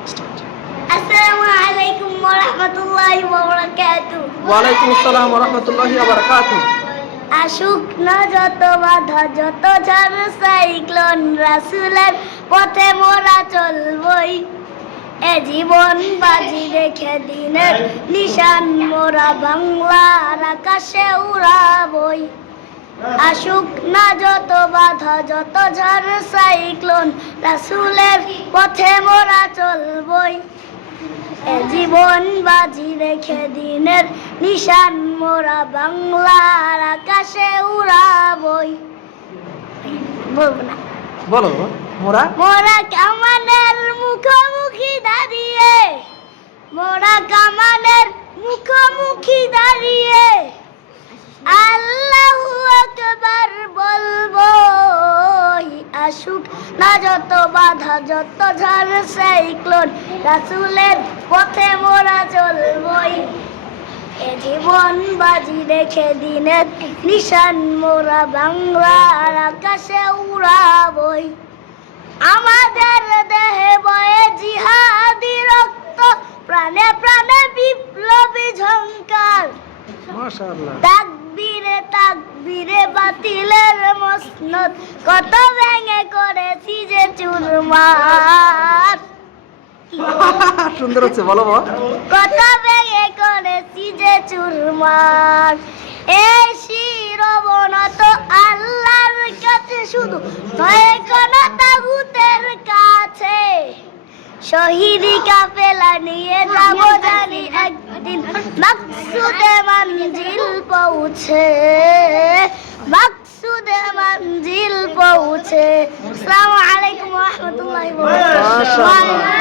আসসালামু আলাইকুম ওয়া রাহমাতুল্লাহি ওয়া বারাকাতুহু ওয়ালাইকুম আসসালাম রহমতুল্লাহি আবরকাত আশুক না যত বাধা যত ঝড় সাইক্লোন রাসুলের পথে মোরা চলবই এ জীবন বাজি রেখে দিনের নিশান মোরা বাংলার আকাশে উড়াবই আসুক না যত বাধা যত ঝড় সাইক্লোন রাসুলের পথে মোরা চলবই। এ জীবন বাজি রেখে দিনের নিশান মোরা বাংলার আকাশে উড়াবই। বলব না। বলো মোরা? মোরা কামানের মুখোমুখি দাঁড়িয়ে মোরা কামানের মুখোমুখি দাঁড়িয়ে আল্লাহু আকবার বলব আসুক না যত বাধা যত ঝড় সাইক্লোন রাসুলের পথে মোরা চলবই। এ জীবন বাজি রেখে দিনের নিশান মোরা বাংলার আকাশে উড়াবই। আমাদের দেহে বয়ে জিহাদি রক্ত প্রাণে প্রাণে বিপ্লবী ঝঙ্কার মাশাআল্লাহ। তাকবীরে তাকবীরে বাতিলের মসনদ। কত ভেঙে করেছি যে চুরমার। সুন্দর হচ্ছে বলো বাবা। কত ভেঙে করেছি যে চুরমার। এই শিরবনত আল্লাহর কাছে শুধু নয় কোন তাগুতের কাছে। শহীদি কাফেলা নিয়ে যাব জানি একদিন মাকসুদে মঞ্জিল পৌঁছে মাকসুদে মঞ্জিল পৌঁছে। আসসালামু আলাইকুম ওয়া রাহমাতুল্লাহি ওয়া বারাকাতুহু।